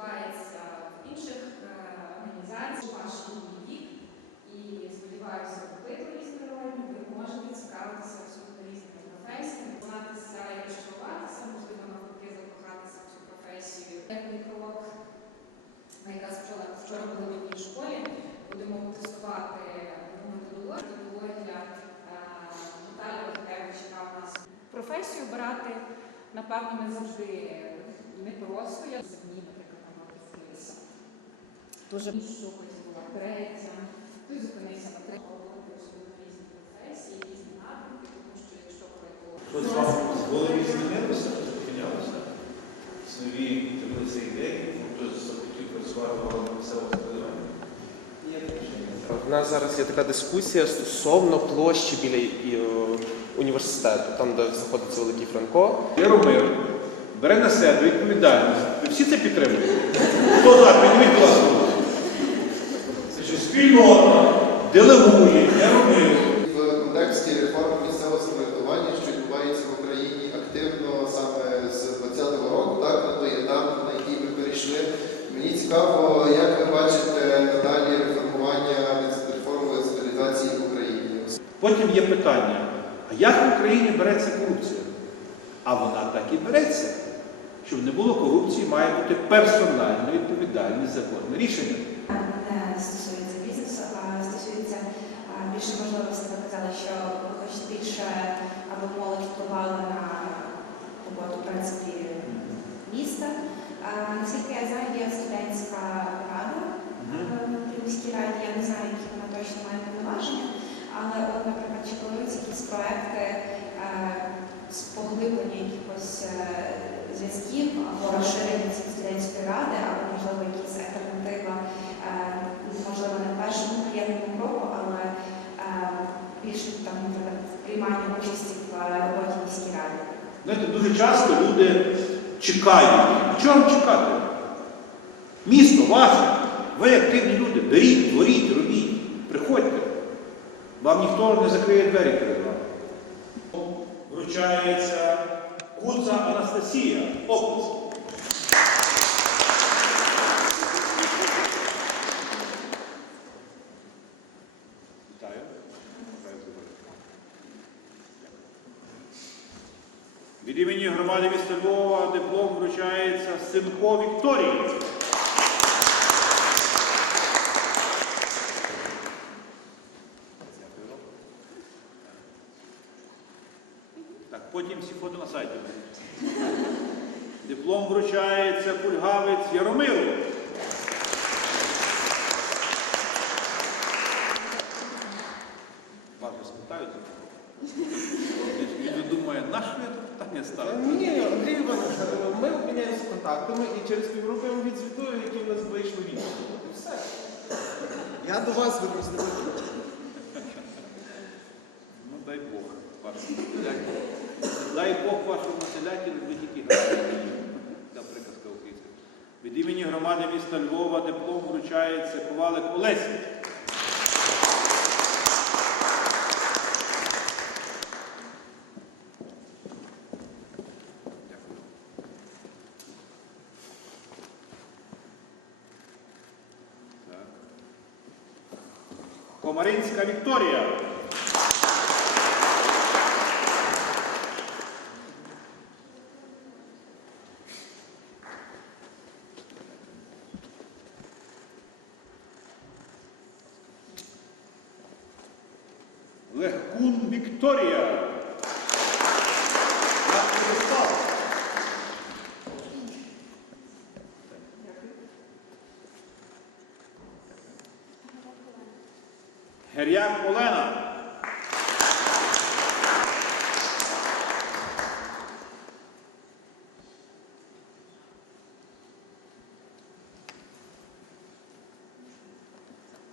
відбувається в інших е, організаціях, ваш вік. І сподіваюся, допитливість народні, ви можете цікавитися абсолютно різними професіями, знатися і розчаруватися, можливо, навпаки, закохатися в цю професію. Як мій крок, ми якраз вчора, вчора в одній школі, будемо тестувати методологію, методологія е, Наталя Ватикевич, яка нас професію обирати, напевно, не завжди непросто. Я відкрилися. Дуже що потім була третя, хтось зупинився на третій, різні професії, різні напрямки, тому що якщо пройти голові змінилося, зупинялося? Нові з'явилися ідеї, хтось захотів працювати в органах місцевого самоврядування? У нас зараз є така дискусія стосовно площі біля е, університету, там, де знаходиться Великий Франко. Яромир бере на себе відповідальність. Ви всі це підтримуєте? Хто за? Підніміть, будь ласка. Спільнота делегує Яромир. В контексті реформи місцевого самоврядування, що відбувається в Україні активно саме з 2020 року, так на той етап, на який ми перейшли. Мені цікаво, як ви бачите надалі реформування реформи децентралізації в Україні. Потім є питання, а як в Україні береться корупція? А вона так і береться. Щоб не було корупції, має бути персональна відповідальність законне рішення. стосується бізнесу, а стосується а, більше можливостей. Ви казали, що ви хочете більше, аби молодь впливала на роботу в принципі міста. Наскільки я знаю, є студентська рада е, при міській раді. Я не знаю, які вона точно має повноваження, але от, наприклад, чи плануються якісь проекти е, з поглиблення якихось е, зв'язків або розширення цієї студентської ради, приймання участі в е, роботі міській раді. Знаєте, дуже часто люди чекають. Чого вам чекати? Місто ваше, ви активні люди, беріть, творіть, робіть, приходьте. Вам ніхто не закриє двері перед вами. Вручається Куца Анастасія, Опус. Від імені громади міста Львова диплом вручається Симко Вікторії. Так, потім всі фото на сайті. Диплом вручається кульгавець Яромиру. Вас же спитають. Він думає, на що я тут питання ставлю? Ні, Андрій Іванович, ми обміняємося контактами і через півроку я вам відзвітую, які в нас вийшли відповіді. От і все. Я до вас вернусь. Ну дай Бог вашому населяті. Дай Бог вашому населяті ви тільки грамотні. Та приказка українська. Від імені громади міста Львова диплом вручається Ковалик Олесі. Комаринська Вікторія. Легкун Вікторія. Ярослав. Гер'як Олена.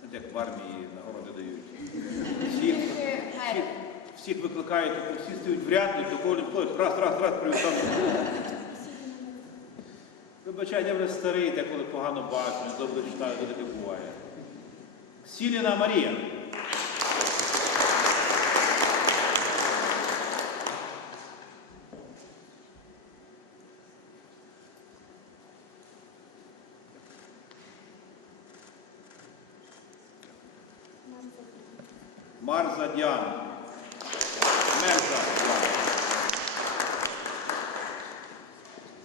От Як в армії нагороди дають. Всіх, всіх, всіх викликають, всі стають в ряд, і до кого плоть. Раз, раз, раз, привітав. Вибачай, я вже старий, де коли погано бачу, добре читаю, де таке буває. Сіліна Марія. Діана. Мерза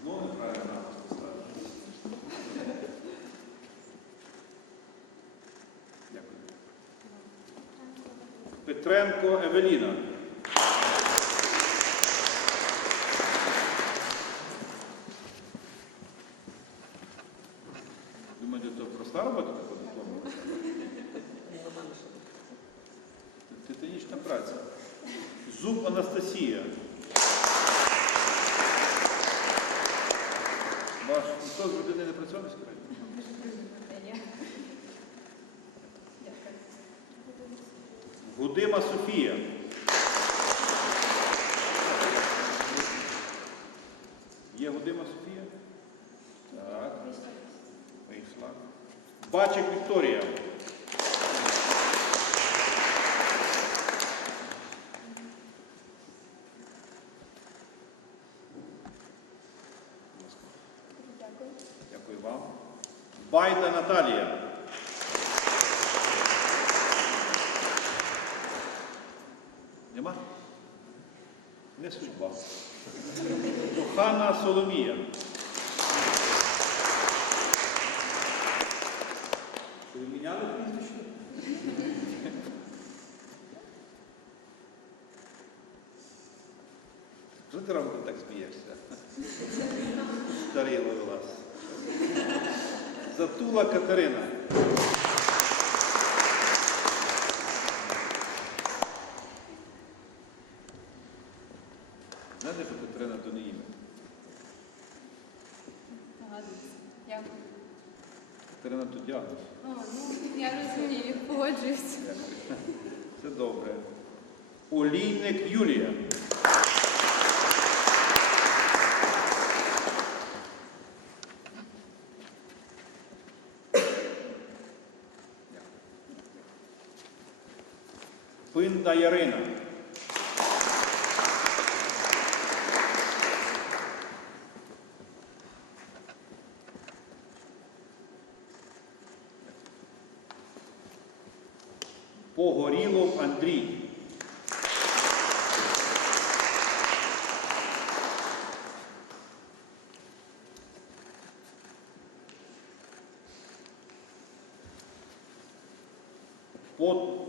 Діана. Дякую. Петренко Евеліна. Думаєте, то проста робота по диплому? Титанічна праця. Зуб Анастасія. Ваш ніхто з родини не працює на сьогодні? Гудима Софія. Є Гудима Софія? Так. Вийшла. Бачик Вікторія. Будь ласка. Дякую вам. Байда Наталія. Нема? Не судьба. Кохана Соломія. Що ви міняли прізвище? Робиш, так смієшся? Старий ловелас. Затула Катерина. Знаєте, що Катерина то не ім'я? Дякую. Катерина то діагноз. О, ну, я розумію, погоджуюсь. Дякую. Це добре. Олійник Юлія. Пинда Ярина. Погорілов Андрій.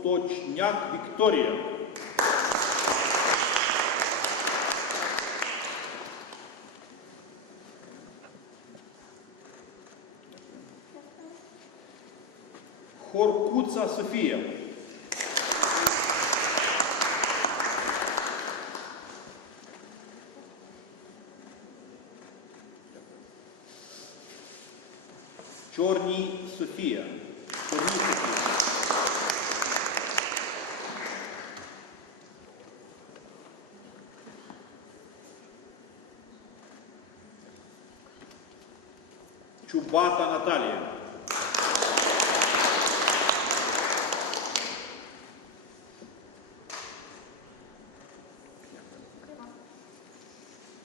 Поточняк Вікторія. Хоркуца Софія. Чорній Софія. Чорній Софія. Чубата Наталія.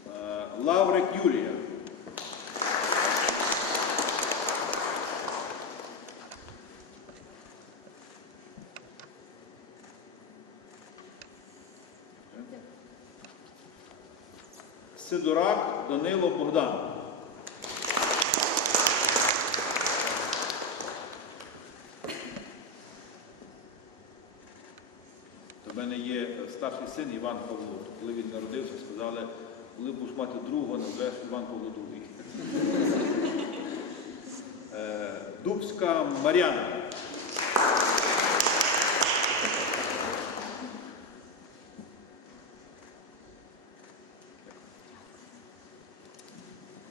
Е, Лаврик Юлія. Сидорак Данило Богдан. У мене є старший син Іван Павло. Коли він народився, сказали, коли будеш мати другого, назвеш Іван Павло II. Е, Дубська Мар'яна.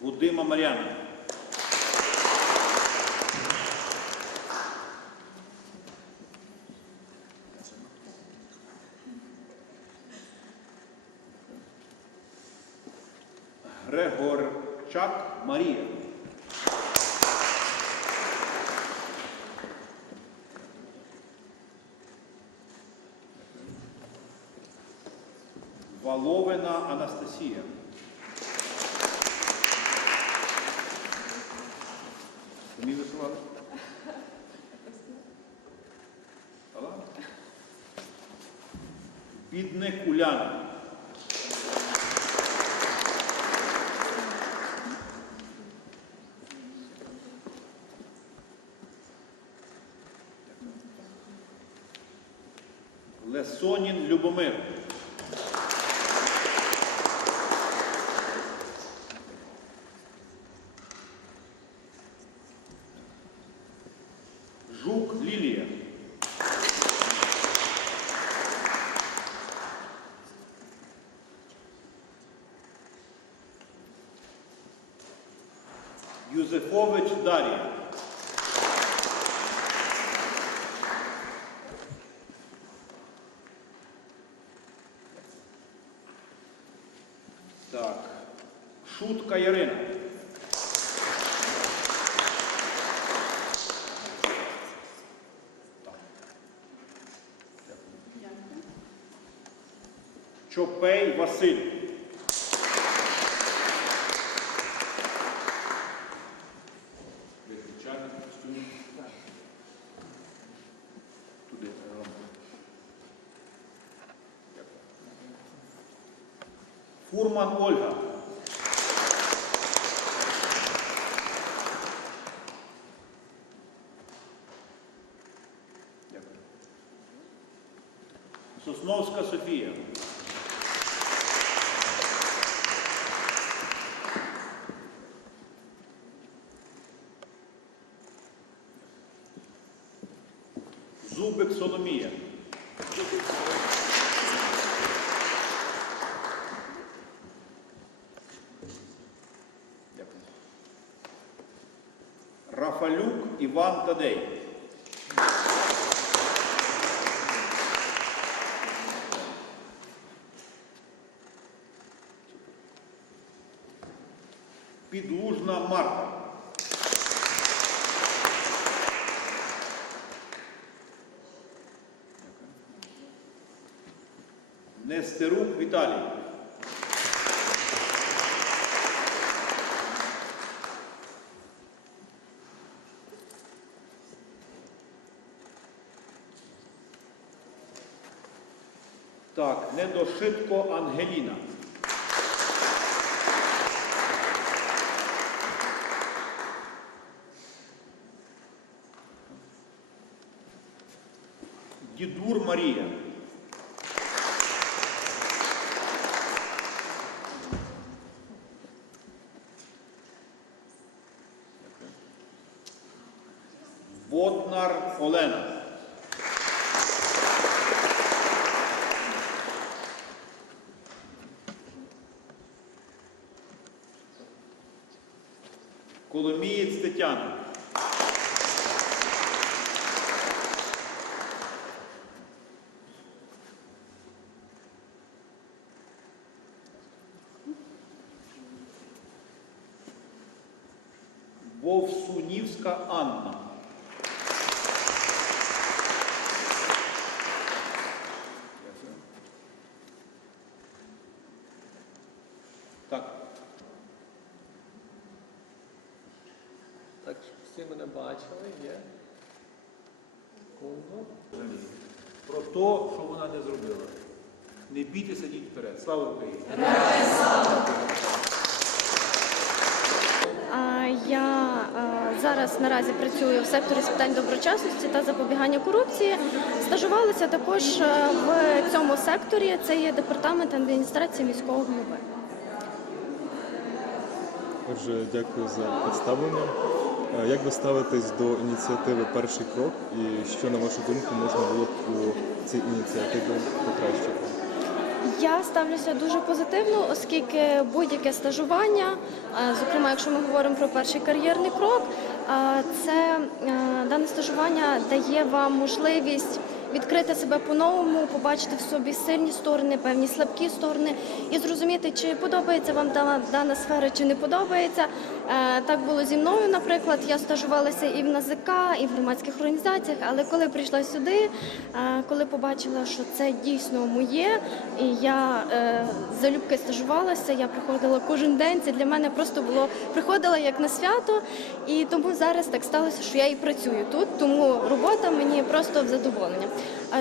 Гудима Мар'яна. Грегорчак Марія. Воловина Анастасія. Самі висували? Бідник Уляна. Лесонін Любомир. Юзефович Дар'я. Так. Шутка Ярина. Чопей Василь. Зубик Соломія. Рафалюк Іван Тадей. Нестерук Віталій. Так, недошитко Ангеліна. Дідур Марія. Коломієць Тетяна. Вовсунівська Анна. Так, Так, щоб всі мене бачили, є. Секунду. про те, що вона не зробила. Не бійтеся, йдіть вперед. Слава Україні! Я е, зараз наразі працюю в секторі з питань доброчесності та запобігання корупції. Стажувалася також е, в цьому секторі. Це є департамент адміністрації міського голови. Отже, дякую за представлення. Е, Як ви ставитесь до ініціативи Перший крок і що, на вашу думку, можна було б у цій ініціативі покращити? Я ставлюся дуже позитивно, оскільки будь-яке стажування, е, зокрема, якщо ми говоримо про перший кар'єрний крок, е, це дане стажування дає вам можливість відкрити себе по-новому, побачити в собі сильні сторони, певні слабкі сторони і зрозуміти, чи подобається вам дана, дана сфера, чи не подобається. Е, Так було зі мною, наприклад, я стажувалася і в НАЗК, і в громадських організаціях, але коли прийшла сюди, е, коли побачила, що це дійсно моє, і я е, залюбки стажувалася, я приходила кожен день. Це для мене просто було приходила як на свято, і тому зараз так сталося, що я і працюю тут, тому робота мені просто в задоволення.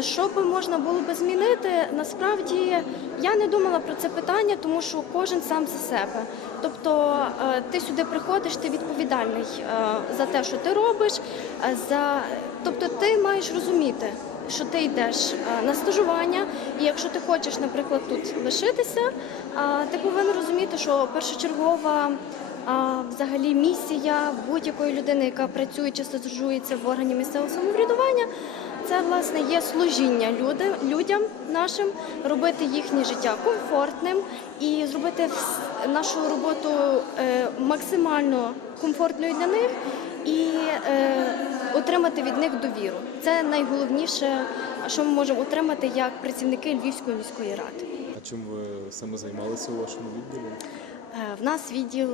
Що би можна було би змінити? Насправді я не думала про це питання, тому що кожен сам за себе. Тобто е, ти сюди приходиш, ти відповідальний е, за те, що ти робиш. е, За... Тобто ти маєш розуміти, що ти йдеш на стажування, і якщо ти хочеш, наприклад, тут лишитися, ти повинен розуміти, що першочергова взагалі місія будь-якої людини, яка працює чи стажується в органі місцевого самоврядування, це власне є служіння людям нашим, робити їхнє життя комфортним і зробити нашу роботу е, максимально комфортною для них і е, отримати від них довіру. Це найголовніше, що ми можемо отримати як працівники Львівської міської ради. А чим ви саме займалися у вашому відділі? Е, В нас відділ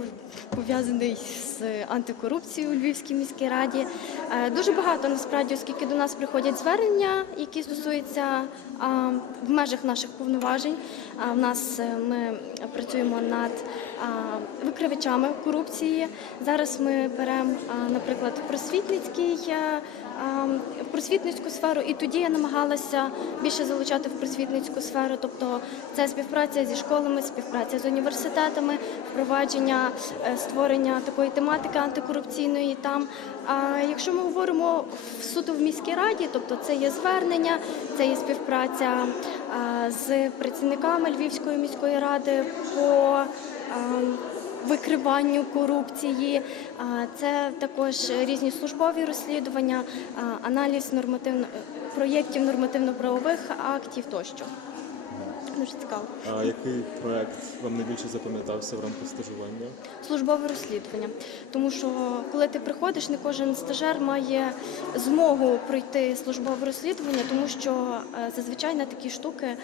пов'язаний з антикорупцією у Львівській міській раді. Е, Дуже багато насправді, оскільки до нас приходять звернення, які стосуються в межах наших повноважень. В нас е, ми працюємо над викривачами корупції. Зараз ми беремо, наприклад, просвітницький. е, просвітницьку сферу, і тоді я намагалася більше залучати в просвітницьку сферу, тобто це співпраця зі школами, співпраця з університетами, впровадження е, створення такої тематики антикорупційної там. А якщо ми говоримо в суто в міській раді, тобто це є звернення, це є співпраця з працівниками Львівської міської ради по викриванню корупції, це також різні службові розслідування, аналіз нормативно проєктів нормативно-правових актів тощо. Дуже цікаво. А який проект вам найбільше запам'ятався в рамках стажування? Службове розслідування. Тому що коли ти приходиш, не кожен стажер має змогу пройти службове розслідування, тому що е, зазвичай на такі штуки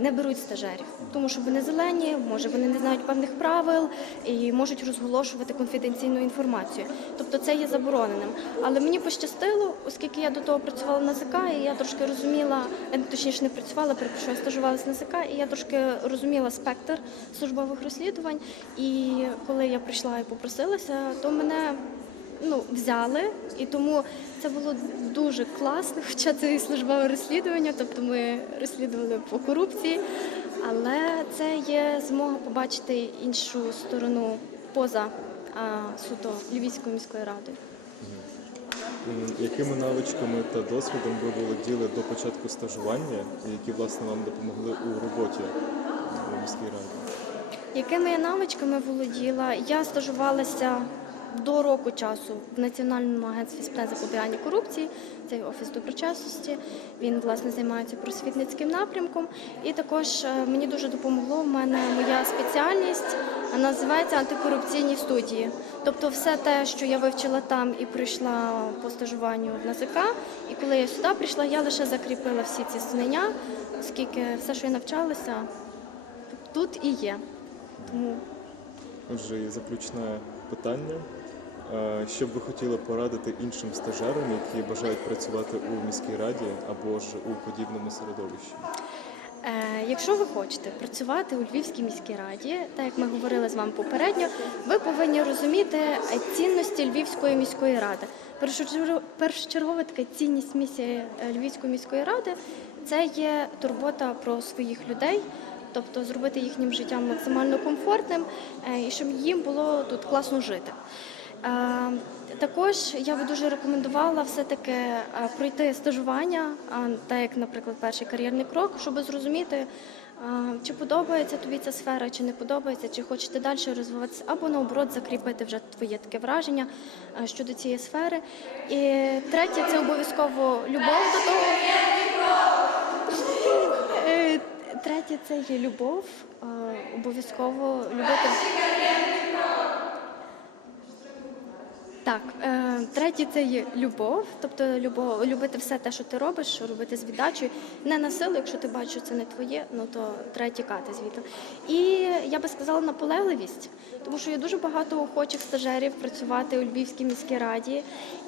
не беруть стажерів, тому що вони зелені, може вони не знають певних правил і можуть розголошувати конфіденційну інформацію. Тобто це є забороненим. Але мені пощастило, оскільки я до того працювала на ЗК, і я трошки розуміла, е, точніше не працювала, перепрошую, я стажувалася на ЗК, і я трошки розуміла спектр службових розслідувань. І коли я прийшла і попросилася, то мене ну, взяли, і тому це було дуже класно, хоча це і службове розслідування, тобто ми розслідували по корупції, але це є змога побачити іншу сторону поза а, суто Львівською міською радою. Якими навичками та досвідом ви володіли до початку стажування, і які власне вам допомогли у роботі у міській раді? Якими я навичками володіла? Я стажувалася до року часу в Національному агентстві з питань запобігання корупції, це офіс доброчесності. Він власне займається просвітницьким напрямком. І також е, мені дуже допомогло. У мене моя спеціальність називається антикорупційні студії. Тобто, все те, що я вивчила там і прийшла по стажуванню в НАЗК, і коли я сюди прийшла, я лише закріпила всі ці знання, оскільки все, що я навчалася, тут і є. Тому Отже, і заключне питання. Що б ви хотіли порадити іншим стажерам, які бажають працювати у міській раді або ж у подібному середовищі? Е, Якщо ви хочете працювати у Львівській міській раді, так як ми говорили з вами попередньо, ви повинні розуміти е, цінності Львівської міської ради. Першочергова така цінність місії е, Львівської міської ради це є турбота про своїх людей. Тобто зробити їхнім життям максимально комфортним і щоб їм було тут класно жити. Також я би дуже рекомендувала все-таки е, пройти стажування, так як, наприклад, перший кар'єрний крок, щоб зрозуміти, е, чи подобається тобі ця сфера, чи не подобається, чи хочете далі розвиватися, або наоборот закріпити вже твоє таке враження е, щодо цієї сфери. І третє це обов'язково любов до того. Третє це є любов. Обов'язково любити. Так, е, третє це є любов, тобто любов, любити все те, що ти робиш, робити з віддачею, не на силу, якщо ти бачиш, що це не твоє, ну то треба тікати звідти. І я би сказала наполегливість, тому що є дуже багато охочих стажерів працювати у Львівській міській раді,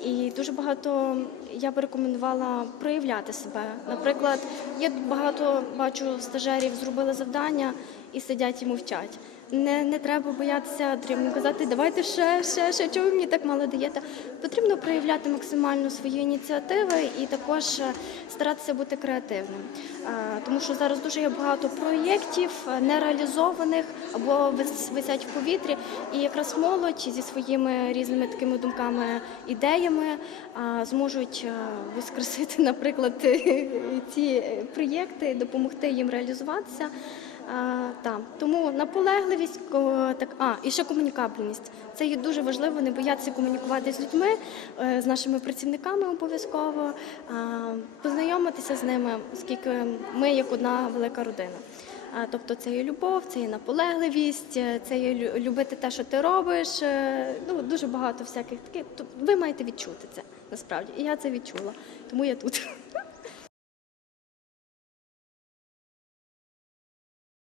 і дуже багато я би рекомендувала проявляти себе. Наприклад, є багато бачу стажерів, зробили завдання і сидять і мовчать. Не, не треба боятися потрібно казати, давайте ще, ще, ще, чого мені так мало даєте. Потрібно проявляти максимально свої ініціативи і також е, старатися бути креативним. Е, Тому що зараз дуже є багато проєктів е, нереалізованих або вис- висять в повітрі. І якраз молодь зі своїми різними такими думками, ідеями зможуть воскресити, наприклад, ці проєкти, допомогти їм реалізуватися. А, та. Тому наполегливість, так, а, і ще комунікабельність. Це є дуже важливо, не боятися комунікувати з людьми, е, з нашими працівниками обов'язково, познайомитися з ними, оскільки ми як одна велика родина. Тобто це є любов, це є наполегливість, е, це є любити те, що ти робиш. е, Ну, дуже багато всяких таких. Тобто Ви маєте відчути це насправді. І я це відчула, тому я тут.